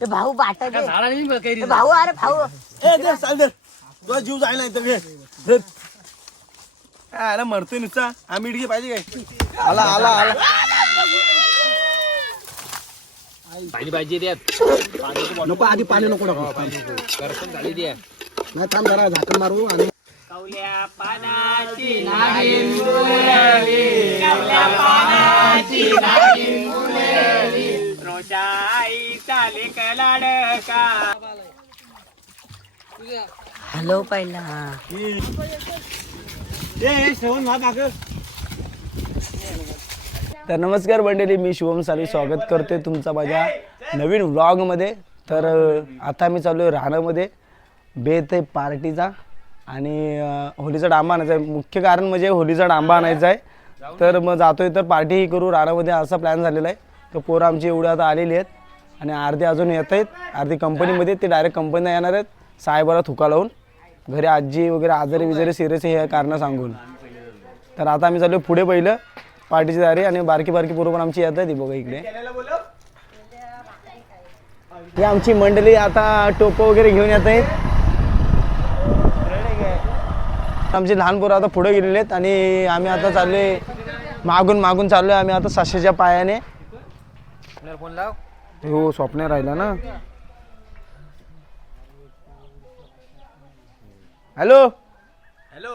ते भाऊ बाटा दे. ए, भाऊ अरे भाऊ. ए दे चाल दे. तुझा जीव जायला नाही तर घे धर. काय आला मरतोय नुसता. आम्ही इडकी पाहिजे काय? आला आला आला. पाणी पाहिजे त्यात. नको आधी पाणी नको नको करपण झाली द्या नाही थांब जरा झाकण मारू आणि हॅलो पहिला. तर नमस्कार मंडळी मी शिवम साली स्वागत करतोय तुमचा माझ्या नवीन व्लॉगमध्ये तर आता मी चालू आहे राहण्यामध्ये बेत आहे पार्टीचा. आणि होलीचा डांबा आणायचा आहे. मुख्य कारण म्हणजे होलीचा डांबा आणायचा आहे. तर मग जातोय तर पार्टीही करू. राहण्यामध्ये असा प्लॅन झालेला आहे. तर पोरं आमची एवढी आता आलेली आहेत. आणि अर्धे अजून येत आहेत. अर्धी कंपनीमध्ये ते डायरेक्ट कंपनीला येणार आहेत. साहेबाला थुका लावून. घरी आजी वगैरे आजारी विजारी सिरियस हे कारण सांगून. तर आता आम्ही चालू पुढे पहिलं पार्टीची तयारी आणि बारकी बारकी पूर्व पण आमची येत आहे बघा इकडे. ही आमची मंडळी आता टोपं वगैरे घेऊन येत आहेत. आमचे लहान पोरं आता पुढे गेलेले आहेत आणि आम्ही आता चाललोय मागून मागून चाललोय आम्ही आता सश्याच्या पायाने. फोन लाव? हो स्वप्न राहिला ना. हॅलो? हॅलो?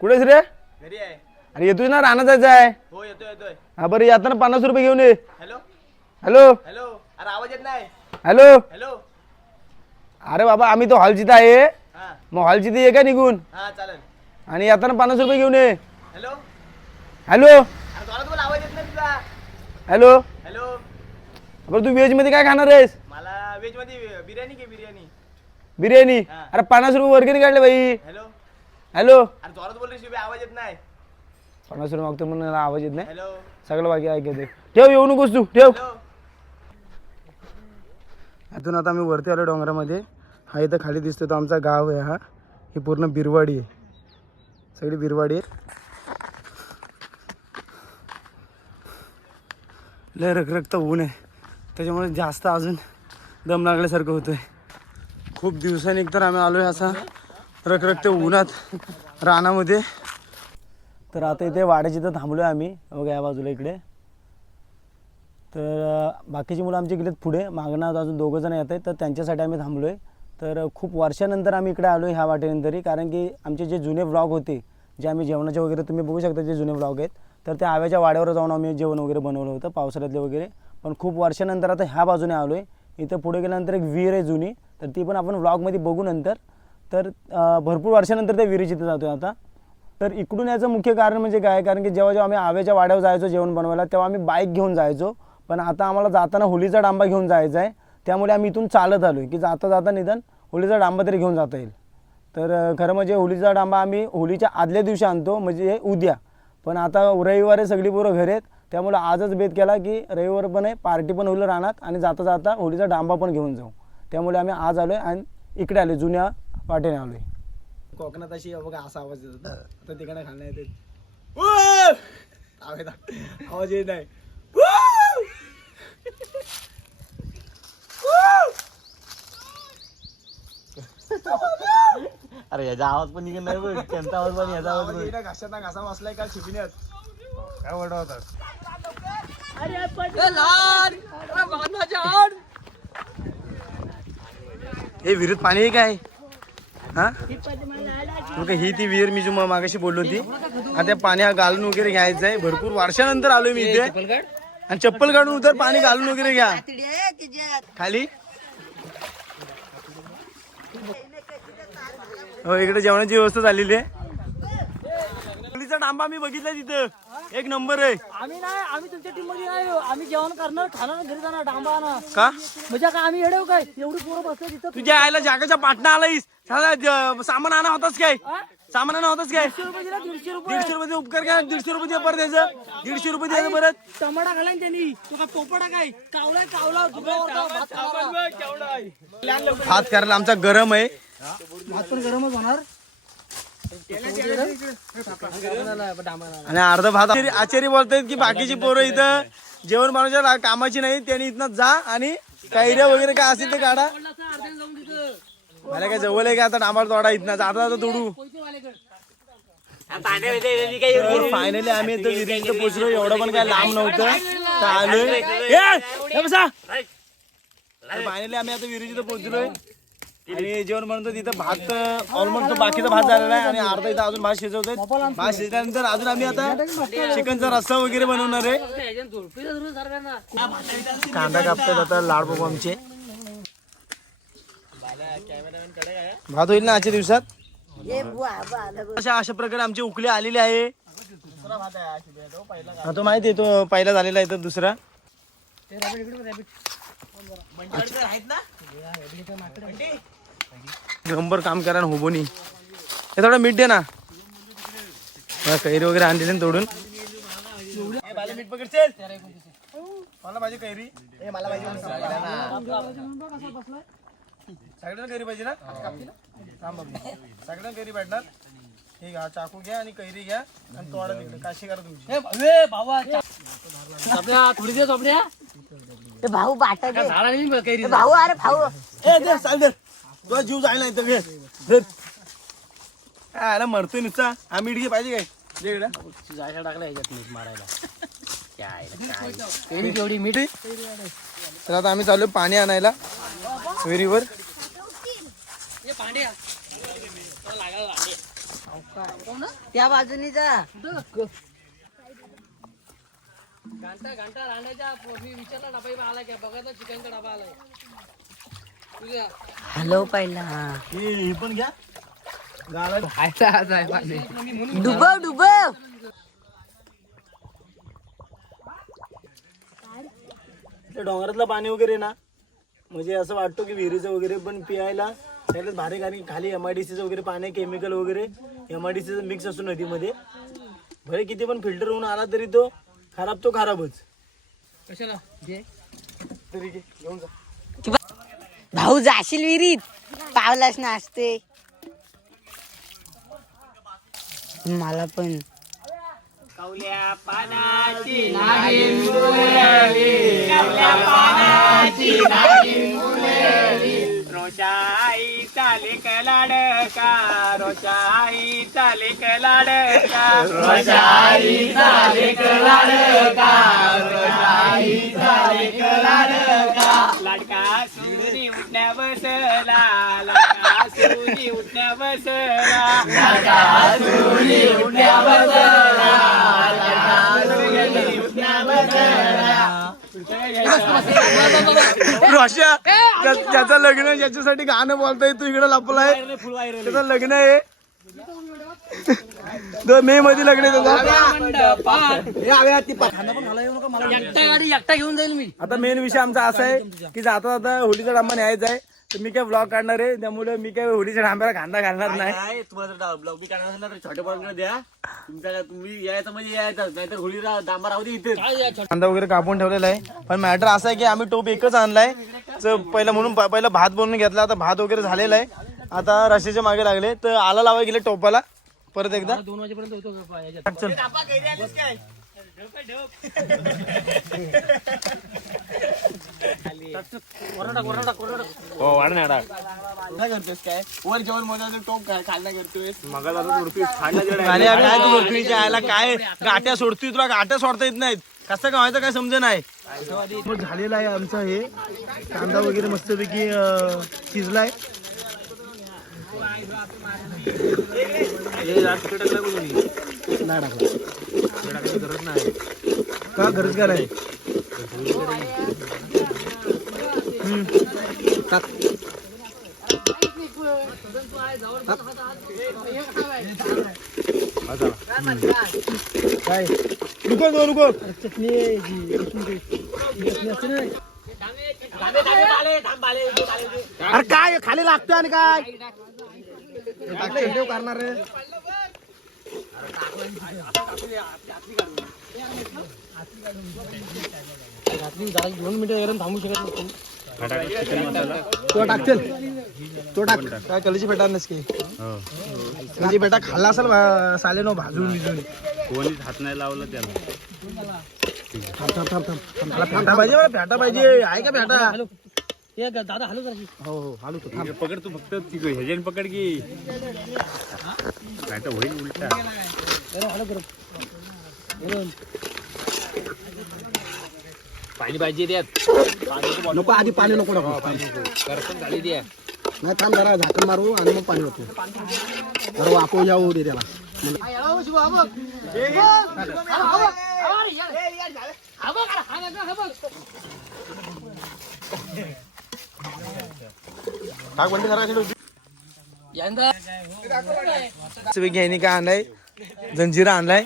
कुठेच रे? घरी आहे. अरे येतोय ना राहणं जायचं आहे. हो येतोय येतोय. हा बरं येताना पन्नास रुपये घेऊन ये. हॅलो? हॅलो? हॅलो? अरे आवाज येत नाही. हॅलो? हॅलो? अरे बाबा आम्ही तो हॉलची आहे हा. मग हॉलची ये का निघून? हा चालेल. आणि येताना पन्नास रुपये घेऊन ये. हॅलो? हॅलो? अरे जोरात बोल आवाज येत नाही तुझा. Hello hello? बरं तू व्हेजमध्ये काय खाणार आहेस? मला व्हेजमध्ये बिर्याणी घे बिर्याणी. बिर्याणी? हा. अरे पन्नास रुपये वर्गणी काढले बाई? हॅलो? हॅलो? अरे जोरात बोल रे आवाज येत नाही. पन्नास रुपये मागतो म्हणून मला आवाज येत नाही. हॅलो? सगळं बाकी ऐकते ठेव येऊ नकोस तू ठेव. हॅलो? इथून आता आम्ही वरती आलो डोंगरामध्ये. हा इथं खाली दिसतो तो आमचा गाव आहे हा. ही पूर्ण बिरवाडी आहे. सगळी बिरवाडी आहे. लय रखरखत ऊन आहे. त्याच्यामुळे जास्त अजून दम लागल्यासारखं होतं आहे खूप दिवसांनी एकतर आम्ही आलो आहे असा रखरखत उन्हात रानामध्ये. तर आता इथे वाड्याची इथं थांबलो आहे आम्ही. बघा या बाजूला इकडे. तर बाकीची मुलं आमची इकडे पुढे. मागणं अजून दोघं जण येत आहेत तर त्यांच्यासाठी आम्ही थांबलो आहे तर खूप वर्षानंतर आम्ही इकडे आलो आहे ह्या वाटेनंतरही कारण की आमचे जे जुने ब्लॉग होते जे आम्ही जेवणाचे वगैरे तुम्ही बघू शकता जे जुने ब्लॉग आहेत. तर त्या आव्याच्या वाड्यावर जाऊन आम्ही जेवण वगैरे बनवलं होतं पावसाळ्यातले वगैरे. पण खूप वर्षानंतर आता ह्या बाजूने आलो आहे इथं पुढे गेल्यानंतर एक विहीर आहे जुनी तर ती पण आपण व्लॉगमध्ये बघू नंतर. तर भरपूर वर्षानंतर त्या विहिरीची इथं जातो आता. तर इकडून याचं मुख्य कारण म्हणजे काय? कारण की जेव्हा जेव्हा आम्ही आव्याच्या वाड्यावर जायचो जेवण बनवायला तेव्हा आम्ही बाईक घेऊन जायचो. पण आता आम्हाला जाताना होलीचा डांबा घेऊन जायचा आहे. त्यामुळे आम्ही इथून चालत आलो आहे की जाता जाता निदान होलीचा डांबा तरी घेऊन जाता येईल. तर खरं म्हणजे होलीचा डांबा आम्ही होलीच्या आदल्या दिवशी आणतो म्हणजे हे उद्या. पण आता रविवारी सगळी पोरं घरी आहेत. त्यामुळे आजच बेत केला की रविवार पण आहे पार्टी पण होईल रानात आणि जाता जाता होलीचा डांबा पण घेऊन जाऊ. त्यामुळे आम्ही आज आलो आहे आणि इकडे आलो जुन्या वाटेने आलो आहे कोकणात अशी बघा असा आवाज येत. होता आता तिकडे खाणं येते. आवाज येत नाही. अरे याचा आवाज पण निघत नाही बघ. त्यांचा आवाज पण याचा आवाज घासात घासा बसलाय का शिपिण्यात काय वडा होता हे विहिरीत पाणी आहे काय? हा? मग ही ती विहीर मी जो मागाशी बोललो होती. आता त्या पाण्या घालून वगैरे घ्यायचं आहे. भरपूर वर्षानंतर आलोय मी इथे. आणि चप्पल काढून उतर पाणी घालून वगैरे घ्या. खाली. हो इकडे जेवणाची व्यवस्था झालेली आहे. डांबा मी बघितला तिथं. एक नंबर आहे. आम्ही नाही आम्ही तुमच्या टीममध्ये नाही आम्ही जेवण करणार खाणार घरी जाणार डांबा आणा का? म्हणजे काय आम्ही येडव काय? एवढी पोरं बसले तिथं. तुझ्या आईला जागाच्या पाटणा आलायस. साला ज- सामान आणा होताच काय? सामान आणा होताच काय? दीडशे रुपये दिला दीडशे रुपये. दीडशे रुपये उपकार काय दीडशे रुपये दे परत द्यायचं दीडशे रुपये द्यायचं परत. टमाटा खाला त्यांनी. तो काय पोपटा काय? कावला कावला भात. भात करायला आमचा गरम आहे. भात पण गरमच होणार. आणि अर्ध भात. आचारी- बोलतायत की बाकीची पोरं इथं जेवण बनवायच्या कामाची नाही त्यांनी इथनं जा आणि कैऱ्या वगैरे काय असेल ते काढा. मला काय जवळ आहे का? आता डांबार तोडा इथनं. जाता जाता तोडू. फायनली आम्ही इथं पोचलो. एवढं पण काय लांब नव्हतं. तर आलोय. फायनली आम्ही आता विहिरीत पोहोचलोय आणि जेवण म्हणतो तिथं भात ऑलमोस्ट बाकीचा भात झालेला आहे आणि अर्धा इथं अजून भात शिजवतोय. भात शिजल्यानंतर अजून आम्ही आता चिकनचा रस्सा वगैरे बनवणार आहे. कांदा कापतात आता लाड बघू आमचे. भात होईल ना आजच्या दिवसात? अशा अशा प्रकारे आमची उकली आलेली आहे. हा तो माहिती आहे तो पहिला झालेला आहे तर दुसरा. गंबर काम करा ना होबोनी. हे थोडं मीठ दे ना. कैरी वगैरे आणलेली ना तोडून. मीठ पकड चल. मला पाहिजे कैरी. ए मला पाहिजे सगळ्यांना. कैरी पाहिजे ना? थांब बघ. सगळ्यांना कैरी आहे हा चाकू घ्या आणि कैरी घ्या आणि तोडा तिकडे. काशी करा तुमची? थोडी दिवस आपल्या भाऊ बाटा दे. झाडा नाही कैरी ते भाऊ अरे भाऊ. ए दे चाल दे. तुझा जीव जायला नाही तर घे. हा, मरतोय नुसता. हा घे पाहिजे काय? इकडं. जायला टाकला ह्याच्यात मीठ मारायला. काय काय? एवढी तेवढी मीठ. तर आता आम्ही चालू पाणी आणायला विहिरीवर. त्या बाजूनी जा. घंटा घंटा राहण्याच्या मी विचारला डबा आला काय बघायचा चिकनचा डबा आलाय. तुझ्या हॅलो पहिला. हे पण घ्या. गाला डुबव डुबव. डोंगरातलं पाणी वगैरे ना म्हणजे असं वाटतं की विहिरीचं वगैरे पण पियायला. सगळ्यात भारी कारण खाली एम आय डी सीचं वगैरे पाणी केमिकल वगैरे एम आय डी सीचं मिक्स असतो नदीमध्ये. भले किती पण फिल्टर होऊन आला तरी तो खराब तो खराबच. कशाला? तरी घे, घेऊन जा. भाऊ जाशील विहिरीत पावलाच नाचते. मला पण. रोषाई चाले कलाड का रोषाई चाले कलाड का? रोषाई चाले कलाड का? रोषाई चाले कलाड का? लाडका सुनी उठण्या बसला लाडका सुनी उठण्या बसला उठण्या उठण्या रोशा ज्याचं लग्न ज्याच्यासाठी गाणं बोलताय तू इकडे लपलाय. त्याचं लग्न आहे. मे मध्ये लग्न आहे त्याचं एकटा गाडी एकटा घेऊन जाईल मी. आता मेन विषय आमचा असा आहे की जाता जाता होलीचा डांबा न्यायचा आहे. तर मी काय ब्लॉग काढणार आहे त्यामुळे मी काय होलीच्या डांब्याला कांदा घालणार नाही काय तुम्हाला ब्लॉग असेल तर छोट्या द्या. तुमच्या तुम्ही यायचं म्हणजे यायचं नाहीतर होळी डांबा राहू दे इथे कांदा वगैरे कापून ठेवलेला आहे. पण मॅटर असा आहे की आम्ही टोप एकच आणलाय. तर पहिलं म्हणून पहिलं भात बनवून घेतला आता भात वगैरे झालेला आहे. आता रशीच्या मागे लागले तर आला लावाय गेले टोपाला. परत एकदा. दोन वाजेपर्यंत होतो याच्यात. चल. हो वाढ नाही टाक काय करतोस काय? वर जेवण मोजायचं टोप काय खाल्ला करतोय आणि काय तू करतोय इथे यायला काय गाट्या सोडतोय तुला गाट्या सोडता येत नाहीत. कसं काय व्हायचं काय समज नाही. झालेलं आहे आमचं हे. कांदा वगैरे मस्तपैकी अं, शिजलाय नाही का गरज काय नाही हम्म. टाक. काय रुको नको नको अरे काय खाली लागतं आणि काय व्हिडिओ करणार रे दोन मिनिटं वगैरे थांबू शकत नाही तो टाकतील तो टाक काय कलीची फेटा नस की कलीची फेटा खाल्ला असेल साले नो भाजून बिजून कोणीच हात नाही लावलं त्याला थांब थांब थांब थांब मला पाहिजे मला पाहिजे आहे का फेटा हे ग- दादा हलू जरा हो हो आलो तो हे पकड तू फक्त ती ह्याच्याने पकड की नाही तर होईल उलटा पाणी पाहिजे त्यात नको आधी पाणी नको नको करपून झाली द्या नाही थांब जरा झाकण मारू आणि मग पाणी होतो जरा वापव जाऊ दे त्याला टाक बंद करा यंदा काय आणलाय? जंजिरा आणलाय.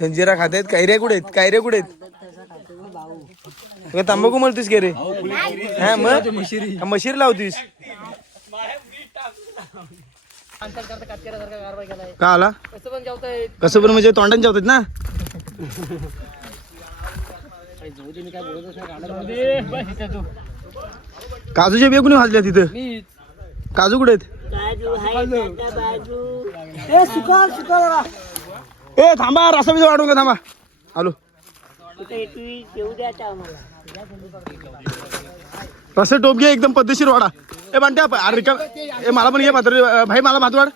जंजिरा खात आहेत कैऱ्या कुठे आहेत? कैऱ्या कुठे आहेत? तंबाखू म्हणतोस गे रे? हा मग? मशीर लावतीस. का आला? कसं पण म्हणजे तोंडाने जेवतात ना? जोडीने काजूच्या बिया कुणी भाजल्या तिथं. काजू कुठे आहेत? ए थांबा रसा बिजा वाढून का थांबा. आलो. रसा टोप घे एकदम पद्धतशीर वाडा ए बंट्या प- अरे ए मला पण घे पात्र भाई मला भात वाढ.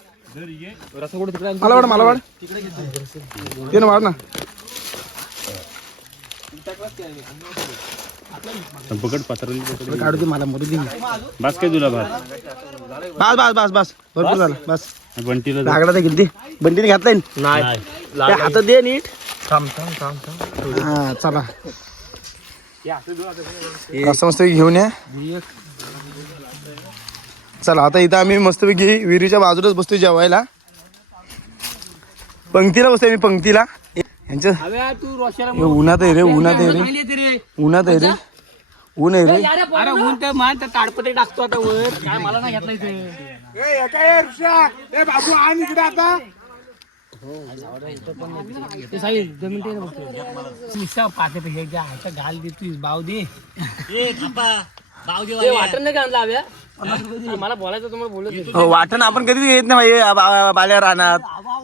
मला वाढ मला वाढ. ते ना वाढ ना. पकड पात्र काढू दे मला मरू दे बस काय तुला भात? बस बस बस बस. भरपूर झालं बस. बंटीला लागला तर किती बंटीने घातलाय? नाही. ते हातात दे नीट. हा चला. असं मस्त घेऊन या. चला आता इथं आम्ही मस्तपैकी विहिरीच्या बाजूलाच बसतोय जेवायला. पंक्तीला बसतोय मी पंक्तीला. यांच्या उन्हात आहे रे उन्हात आहे रे. उन्हात आहे रे. ऊन आहे रे. अरे ऊन तर मान तर ताडपत्री टाकतो आता वर. काय मला नाही घेतला इथे. ते साई जमीन ते बघतो निस्ता पाते पे हे घ्या ह्याचा घाल दे तू बाव दे. ते वाटण नाही का आणलं हव्या मला बोलायचं तुम्हाला बोलत नाही. हो, वाटण आपण कधीच येत नाही बाल्या रानात.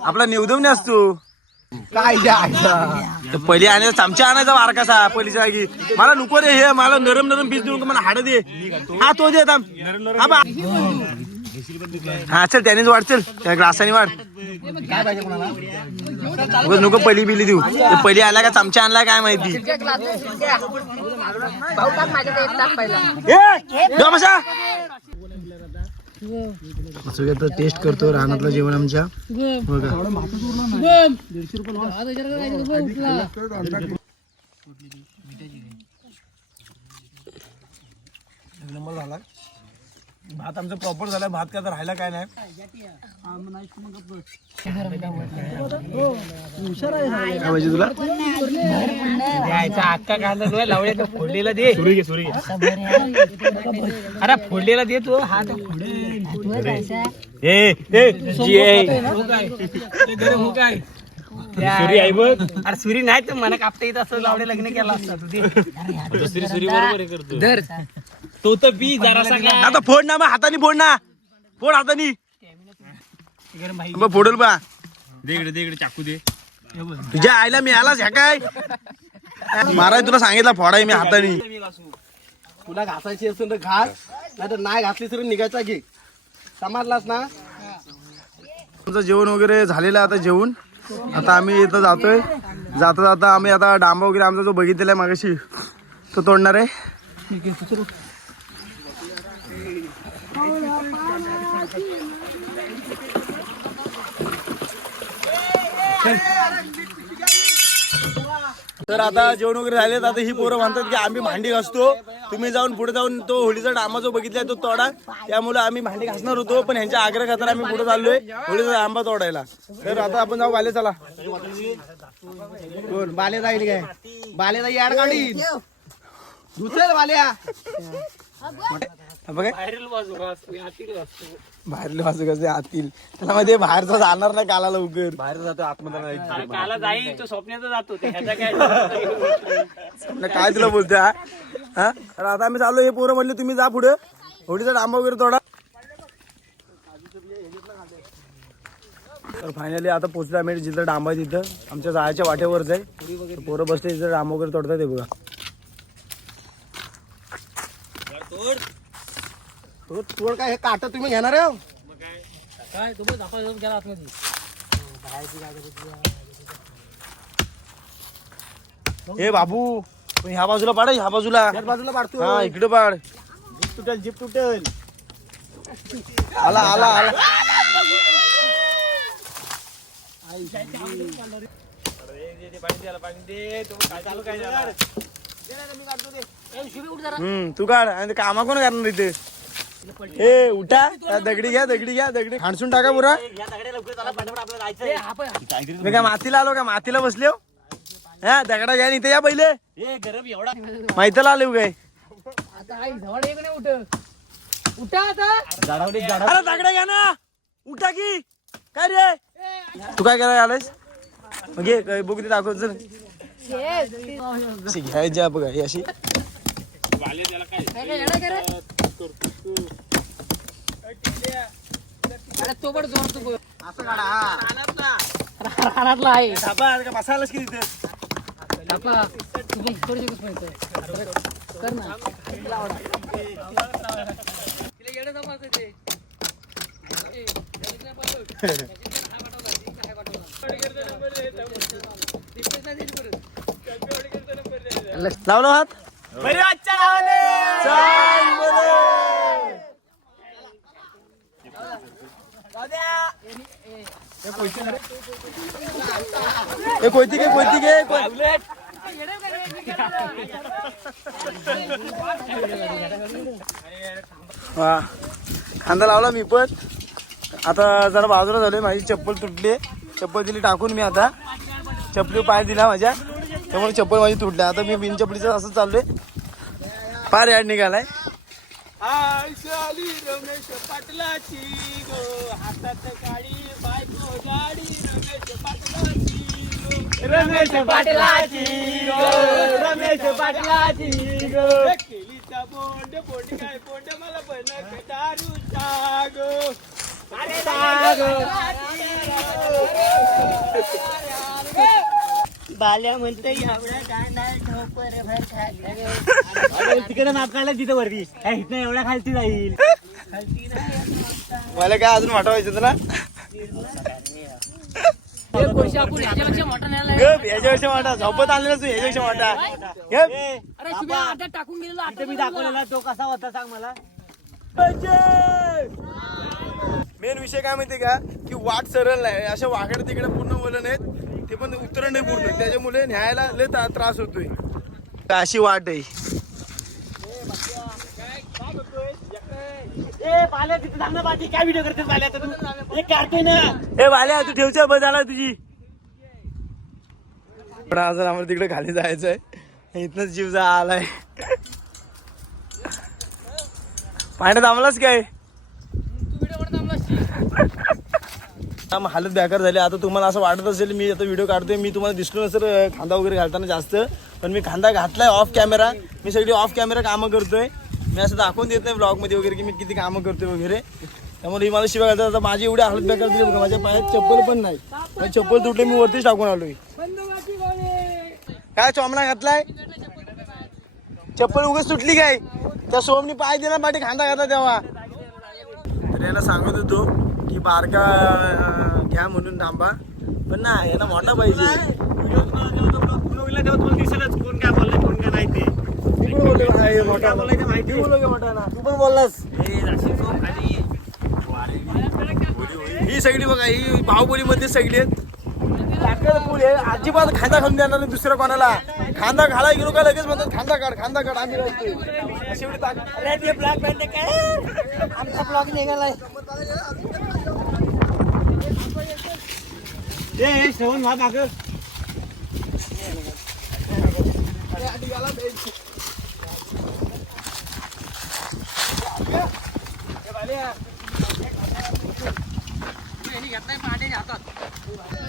आपला निवदवणे असतो. काय पहिली आणायचा चमचा आणायचा वार कसा पहिलीच्या जागी मला नको रे हे मला नरम नरम पीस देऊ नका मला हाड दे. हा तो दे थांब. हा बा. हा चल त्यानेच वाढ चल. त्या ग्लासाने वाढ. उगाच नको पहिली बिली देऊ. ते पहिली आला का चमचा आणला काय माहिती? ए, जा बसा. टेस्ट करतो रानातलं जेवण आमच्या. बघा भात आमचा प्रॉपर झाला. भात काय तर राहिला काय नाही. काय पाहिजे तुला? द्यायचा अक्का कांदा तुला लावले तर फोडलेला दे. सुरी घे सुरी अरे फोडलेला दे तू. हा तर फोडेल. ए ए जी ए. काय? ते गरम काय? सुरी आहे बघ. अरे सुरी नाही तर मला कापता येत असं लावडे लग्न केला असता. तू ते सुरी सुरी बरोबर करतो. धर. तो तर जरासा काय? आता फोड ना मग हाताने फोड ना. फोड हाताने. मग फोडल बा. दे इकडे दे इकडे चाकू दे. तुझ्या आईला मी आलाच ह्या काय? माराय तुला सांगितलं फोडाय मी हाताने. तुला घासायची असेल तर घास नाही तर नाही घासली तरी निघायचा घे. समजलास ना? आमचं जेवण वगैरे झालेलं आहे आता जेवण? आता आम्ही इथं जातोय. जाता जाता आम्ही आता डांबा वगैरे आमचा जो बघितलेला आहे मागाशी तो तोडणार आहे. तर आता जेवण वगैरे झाले आता ही पोरं म्हणतात की आम्ही भांडी घासतो. तुम्ही जाऊन पुढे जाऊन तो होळीचा डांबा जो बघितलाय तो तोडा. त्यामुळे आम्ही भांडी घासणार होतो पण ह्यांच्या आग्रह खातर आम्ही पुढे चाललोय होळीचा आंबा तोडायला. तर आता आपण जाऊ बाले चला. कोण? बाले जाईल काय? बाले जाई याड गाडी दुसऱ्या बाल्या. बघा. व्हायरल बाजू वाजतो. बाहेरले वाजू कसे आतील. त्याला मध्ये बाहेरचा जाणार नाही काला लवकर. अरे काला जाईल तो स्वप्नात जातो. ते ह्याचा काय काय तुला बोलते हा? हा? तर आता आम्ही चाललो हे पोरं म्हणले तुम्ही जा पुढे. होळीचा डांबा वगैरे तोडा. तर फायनली आता पोचलो आम्ही जिथं डांबा आहे तिथं. आमच्या जायच्या वाटेवरच आहे. पोरं बसते तिथं डांबा वगैरे तोडतात ते बघा. तो तोड काय हे काट तुम्ही घेणार आहे हो? काय? तुम्ही झापा जाऊन गेला आतमध्ये. हे बाबू पण ह्या बाजूला पाड ह्या बाजूला. बाजूला पाडतो हा इकडे पाड. जीप तुटेल जीप तुटेल. आला आला आला. हम्म तू काढ. आणि ते कामा कोण करणार इथे? ए उठा. या दगडी घ्या दगडी घ्या दगडी. हाणसून टाका पुरा. या मी काय मातीला आलो का? मातीला बसले हो. हा दगडा घ्या आणि इथे या पहिले. ए गरम एवढा. माहितीला आले हो काय? आता आई जवळ एक नाही उठ? उठा आता. झाडावली अरे दगडा घ्या ना. उठा की. काय रे? तू काय करायला आलायस? मग घे काय बघू ते दाखव चल. अशी घ्यायची बघा ही अशी. काय काय येणार का रे? अरे तो पण जोर तू रानातला आहे. बसायलाच की तिथे बापा, तू पण थोडी दिवस पाहिजे. कर ना. तिला आवडा. तिला येडं जमायचं ते. ए, त्याला काय पाठवलं? हा पाठवला, हा पाठवला. तिकडे नाही दिली परत. लावलो हात चाल बोले. ए कोयती घे कोयती घे कोय- वा खांदा लावला मी पण. आता जरा बाजूला झालोय माझी चप्पल तुटली. चप्पल दिली टाकून मी आता. चपली पाय दिला माझ्या. त्यामुळे चप्पल माझी तुटली आता मी बिन चपलीचं असं चाललोय. फार याड निघालाय. रमेश पाटलाची गो. हातात काळी बायको गाडी रमेश पाटलाची रमेश पाटलाची केलीचा बोंड बोंड काय बोंड? मला पण दारूचा गो बाल्या म्हणते एवढा भर तिकडे तिथं वरती. इथनं एवढ्या खालती जाईल. मला काय अजून वाटवायचं तुला? मोठा झोपत आणलेला तू याच्यापेक्षा वाटा गप. अरे शुभ्या आता टाकून गेलेला आता मी दाखवलेला तो कसा होता सांग मला. मेन विषय काय माहितीये का? की वाट सरळ नाही. अशा वाकडे तिकडे पूर्ण वलन आहेत. ते पण उतरण नाही पूर्ण. त्याच्यामुळे न्यायला लय त्रास होतोय. अशी वाट आहे. काय व्हिडिओ तू ठेवच्या बस झाला तुझी. पण आम्हाला तिकडे खाली जायचंय. इथनच जीव जा आलाय. पाण्यात थांबलाच काय हा, मग हालत बेकार झाली. आता तुम्हाला असं वाटत असेल मी आता व्हिडिओ काढतोय मी तुम्हाला दिसलो नसेल खांदा वगैरे घालताना जास्त. पण मी खांदा घातलाय ऑफ कॅमेरा मी सगळी ऑफ कॅमेरा कामं करतोय. मी असं दाखवून देत नाही ब्लॉगमध्ये वगैरे की मी किती कामं करतोय वगैरे. त्यामुळे ही मला शिवाय घालतात आता माझी एवढी हालत बेकार झाली बघा माझ्या पायात चप्पल पण नाही. माझी चप्पल तुटली मी वरतीच टाकून आलोय. काय चोमणा घातलाय? चप्पल उगाच सुटली काय? त्या सोमनी पाय दिला पाठी खांदा घातला तेव्हा. याला सांगत होतो की बारका घ्या म्हणून थांबा. पण नाही याला मोठा पाहिजे. कोण काय बोललाय कोण काय नाही ते हे मोठा. बोलायचं माहिती मोठा ना. तू पण बोललास. ही सगळी बघा ही बाहुबली मध्ये सगळी आहेत. अजिबात खांदा खाऊन देणार नाही दुसऱ्या कोणाला. खांदा घाला गेलो का लगेच म्हणतात खांदा काढ खांदा काढ आम्ही बंद काय? आमचा ब्लॉक निघालाय. ए, ए, श्रवण वा मागं.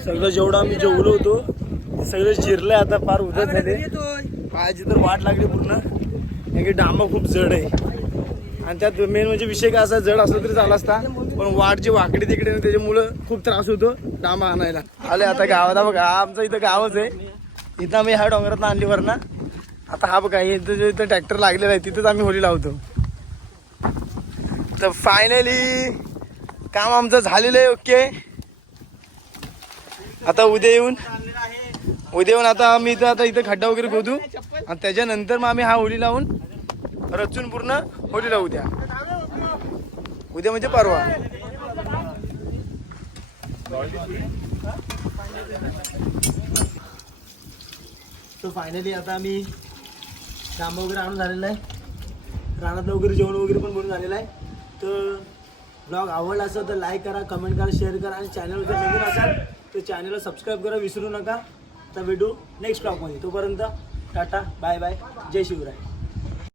सगळं जेवढं आम्ही जेवलो होतो सगळं जिरलंय आता फार उदत झाले. पायाची तर वाट लागली पूर्ण. की डांबा खूप जड आहे. आणि त्यात मेन म्हणजे विषय काय असा जड असला तरी झाला असता. पण वाट जी वाकडी तिकडे त्याच्या मुलं खूप त्रास होतो डांबा आणायला. आले आता गावात. बघा आमचं इथं गावच आहे. इथं आम्ही ह्या डोंगरात आणली वर ना आता हा बघा इथं जे इथं ट्रॅक्टर लागलेला आहे तिथंच आम्ही होली लावतो. तर फायनली काम आमचं झालेलं आहे ओके आता उद्या येऊन उद्या येऊन आता आम्ही इथं आता इथं खड्डा वगैरे खोदू. आणि त्याच्यानंतर मग आम्ही हा होली लावून रचून पूर्ण होली लावू द्या उद्या म्हणजे परवा. तर फायनली आता आम्ही काम वगैरे आणून झालेलं आहे. रानातलं वगैरे जेवण वगैरे पण बनवून झालेलं आहे. तर ब्लॉग आवडला असेल तर लाईक करा कमेंट करा शेअर करा आणि चॅनल जर नवीन असाल तर चॅनलला सबस्क्राईब करा विसरू नका. तर भेटू नेक्स्ट ब्लॉगमध्ये तोपर्यंत टाटा बाय बाय जय शिवराय.